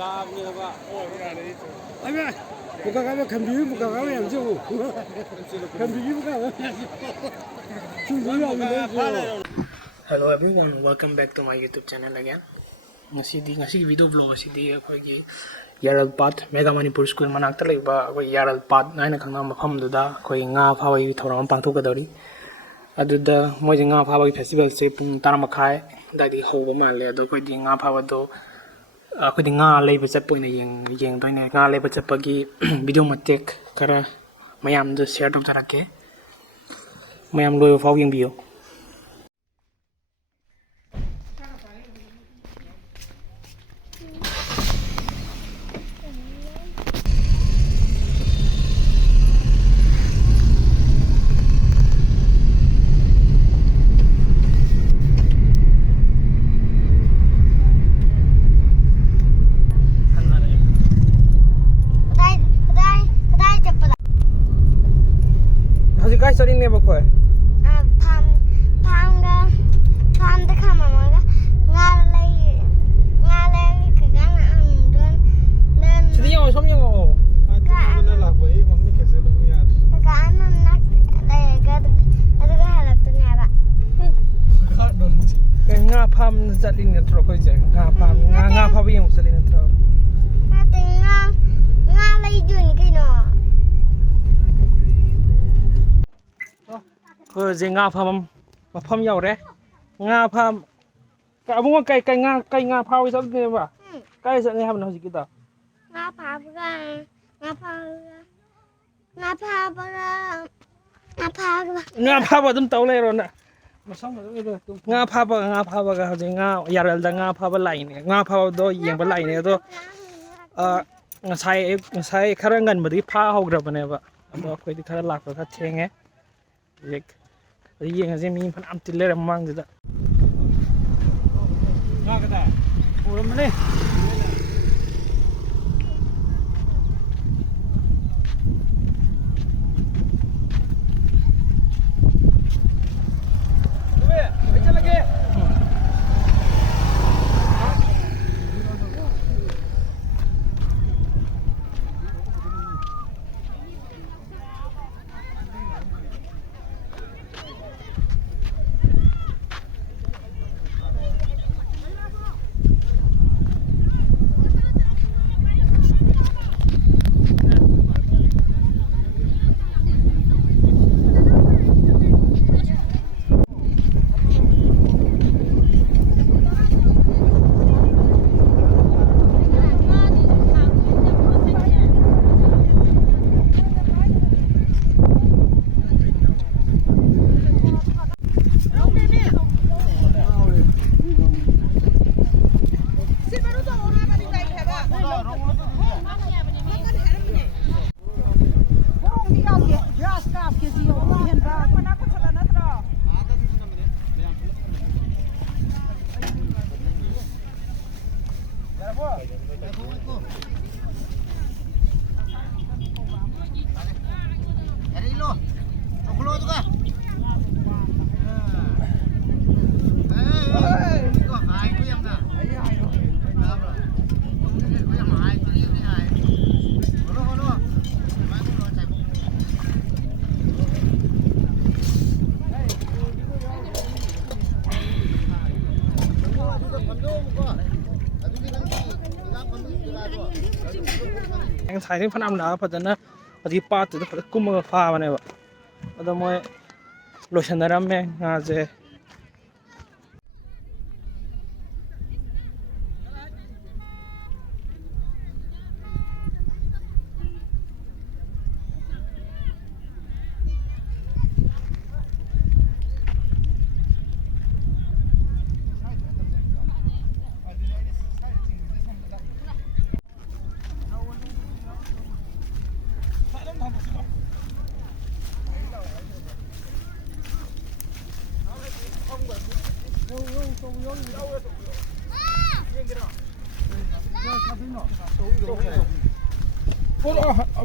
아니, 뭐가 가면 감비유 뭐가 가면 양주. 감비유 뭐가 가면 중요하네. Hello everyone, welcome back to my YouTube channel again. ngasi video vlog asidi akhoi Yaral Path Mega Manipur School manakta leiba akhoi Yaral Path naina khangna mafam duda akhoi nga phawai thoram pangthok kadori aduda moi nga phawai festival se pung 12:30 dai hoba male ado khoi di nga phawa do akhoi di nga leiba chapoi na yeng doine nga leiba chapagi video matek kara mayam do share tok tarake mayam loyo faw yeng biyo Guys, sorry, never quite. Nga pam salin na tro ko je nga pam nga pa bi yung salin na tro nga lay jun kino ko je nga pam ma pam yaw re nga pam ka bu kai nga pa wi sa ne ba kai sa ne ha na ji kita nga pa ba nga pa ba dum taw le ro na nga pha ba ga je nga yaral da nga pha ba lai ne nga pha do yeng ba lai ne do ngasai khara ngan ba di pha hog ra ba ne ba ado khoi di khara lak ka thenge yek yeng je mi phan am til le mang da nga ka da ur ma ne sai đến phần âm đó phần đó thì pa từ phần cung mà pha vào này vậy, đó mới lối chân ra mẹ ngã dễ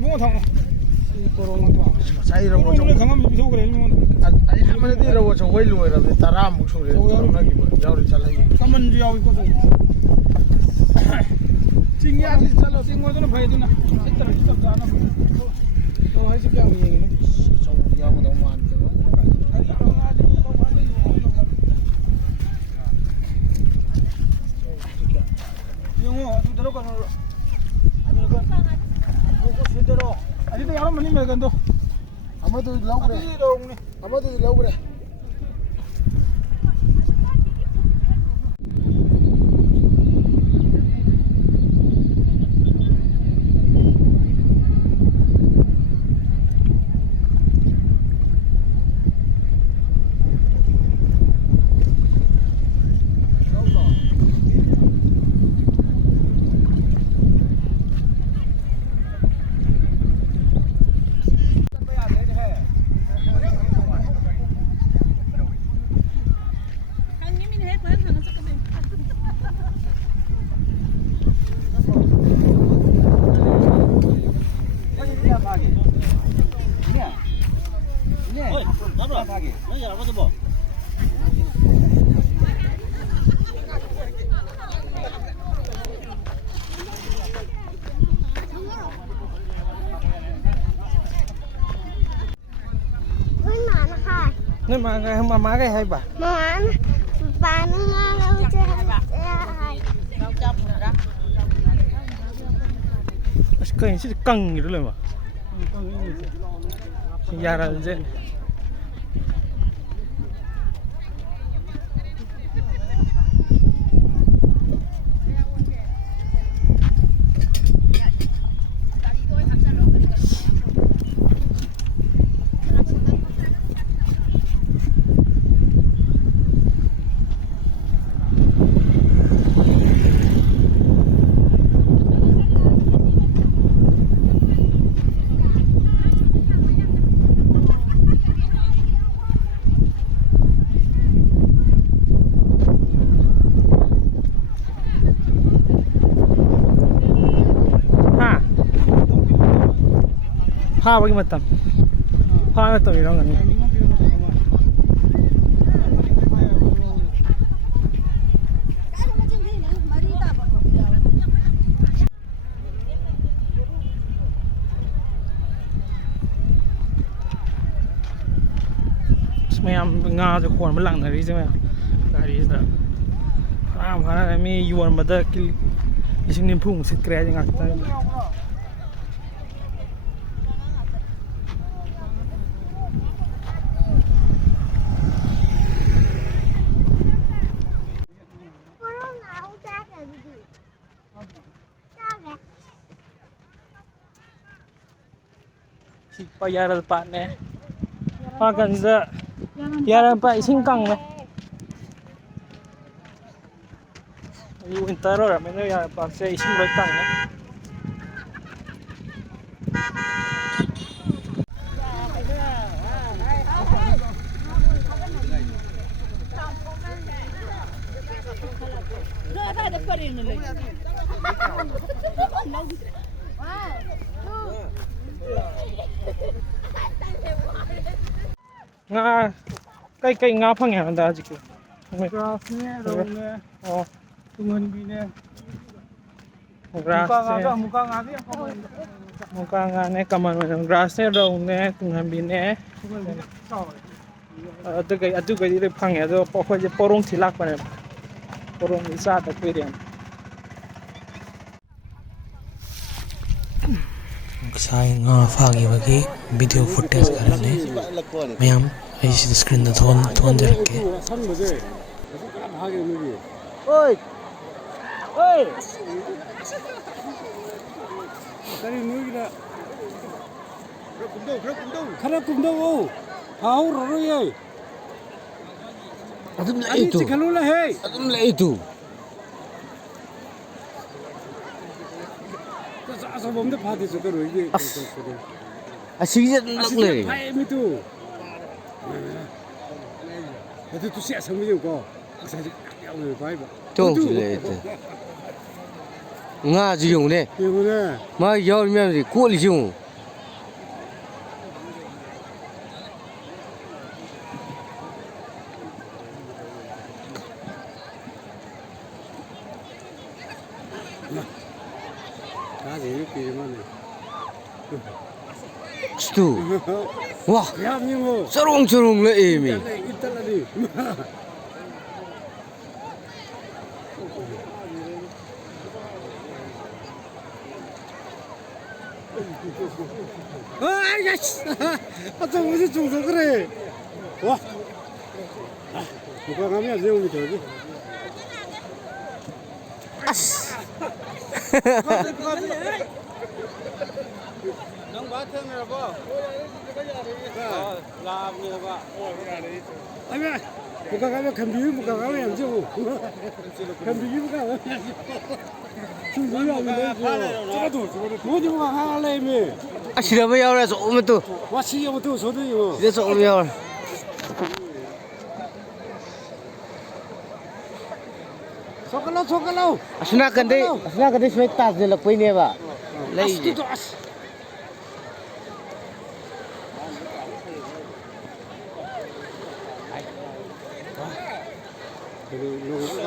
뭐 당. sai rawo chong khangam bi so kare ni ai samane di rawo chong wai lu ra de tara mu so re na gi yaw ri chala gi kaman ju yaw ko so ching ꯑꯁꯤ ꯆꯠꯂꯣ ꯆꯤꯡꯉꯣꯏꯗꯅ ꯐꯩꯗꯨꯅ ꯁꯤꯠꯇ꯭ꯔ ꯆꯞ ꯆꯥꯅ ꯍꯥꯏꯁꯤ ꯀꯌꯥꯝ ꯌꯦꯡꯉꯤꯅꯣ ꯑꯆꯧꯕ ꯌꯥꯎꯒꯗꯧ ꯃꯥꯟꯗꯦꯕ ꯌꯦꯡꯉꯣ ꯑꯗꯨꯗꯔꯣ ꯀꯩꯅꯣ ꯁꯤꯗꯔꯣ ꯑꯁꯤꯗ ꯌꯥꯎꯔꯝꯃꯅꯤ ꯃꯦꯒꯟꯗꯣ ꯑꯃꯗꯨꯗꯤ ꯂꯧꯈ꯭ꯔꯦ ꯑꯃꯗꯨꯗꯤ ꯂꯧꯈ꯭ꯔꯦ Nên mà má cái hay bà Mà bà nó ngon đâu chứ cái gì căng gì đó mà ra là dễ 파하기 맞다. 파하기 이런 거니. ꯃꯌꯥꯝ ꯉꯥꯁꯦ ꯍꯣꯟꯕ ꯂꯥꯛꯅꯔꯤꯁꯦ ꯃꯌꯥꯝ ꯒꯥꯔꯤꯁꯤꯗ ꯐꯥꯔ ꯃꯤ ꯌꯣꯟꯕꯗ ꯂꯤꯁꯤꯡ 90 ꯁꯤꯠꯈ꯭ꯔꯦ ꯍꯥꯏꯗꯤ ꯉꯥꯛꯇꯪ Yaral Pat nè hoa cần giờ Yaral Pat sinh căng nè winter rồi mình nói Yaral Pat sẽ sinh rất căng nè nga cây nga phăng hàng đó chứ grass nè rau nè tunghanbi nè grass muka nga nè kaman grass nè rau nè tunghanbi nè adu cái đi phăng hàng đó phải je porong thilak pa nè porong isa ta koi riam sai nga fagiwagi video footage karane mayam ai screen da thon dirke oi oi kari nugira khara kumdo hau ro ye adum la itu kalula hey adum la itu asa bomde phadi so karo ye asige lakle ai mi tu adu tu sia sang mi ko sa ya we bai ba tong le nga ji yong ne ye mo ne ma yaw myam ri ko li yong 다시 비만네. 스투. 와, 대한민국 저롱저롱 레이미. 이탈라니. 아, 씨. 아, 저 무슨 중서 그래. 와. 누가 가면 내용이 되지? Nông bát thêm này là có. Làm như là có. 아니, 누가 가면 감비 누가 가면 안 되고. 감비 누가 가면 안 되고. 중소리 안 되고. 저도 뭐지 누가 하려면. 아, 시라면 야오라서 오면 또. 와, 시험도 저도요. 이래서 오면 야오. 소갈로. Asna kande smai tas de lakpai ne ba. Lei. 너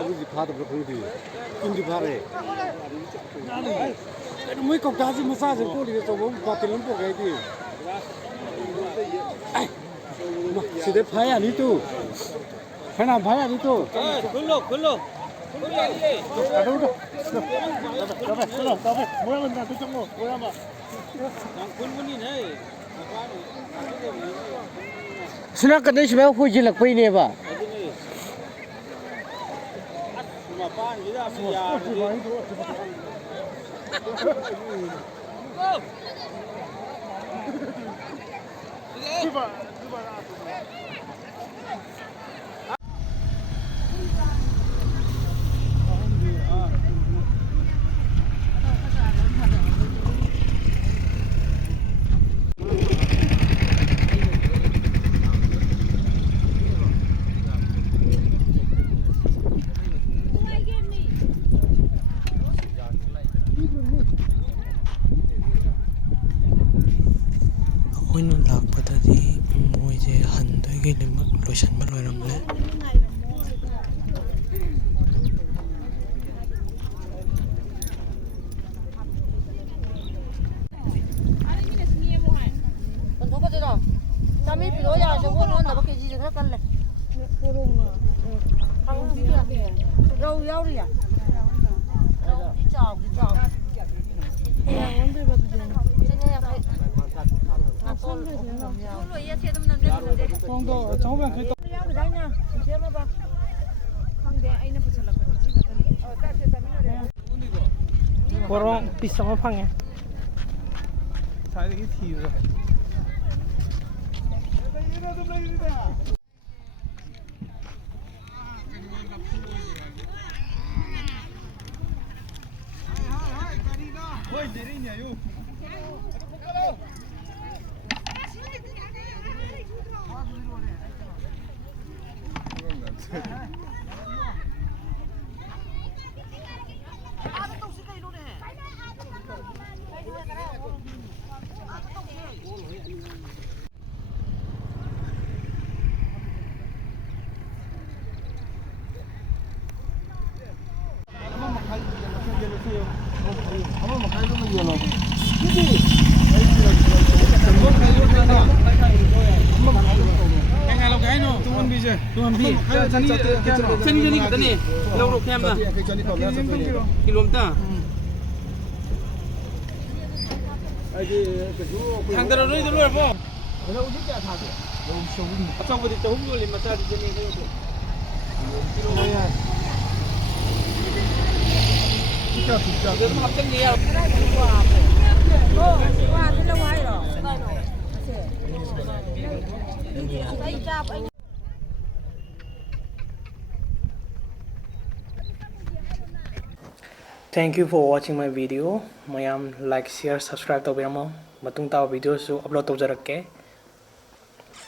아버지 파도 그런데 인디 파래. 나는 뭐 꼭다지 뭐 사서 꼬리에서 뭐 바틀은 보게지. 시대 파야 아니 또. 하나 파야 아니 또. Kullo. Asna kande smai hoi ji lakpai ne ba. ꯑꯩꯈꯣꯏꯅ ꯂꯥꯛꯄꯗꯗꯤ ꯃꯣꯏꯁꯦ ꯍꯟꯗꯣꯏꯒꯤ ꯂꯣꯏꯁꯤꯟꯕ ꯂꯣꯏꯔꯝꯂꯦ rau rau đi à? Rau đi chào. 보롱 비싼 거 팡해. 잘 되게 튀어. Chân cái này lâu độ kem à? Km. Thằng tao nói rồi không? Trong cái chỗ húng rồi mà sao thì chân này cái học chân gì à? Qua cái lâu hay rồi. Thank you for watching my video. Mayam like, share, subscribe to biramo. Matung tao video su upload to jarak ke.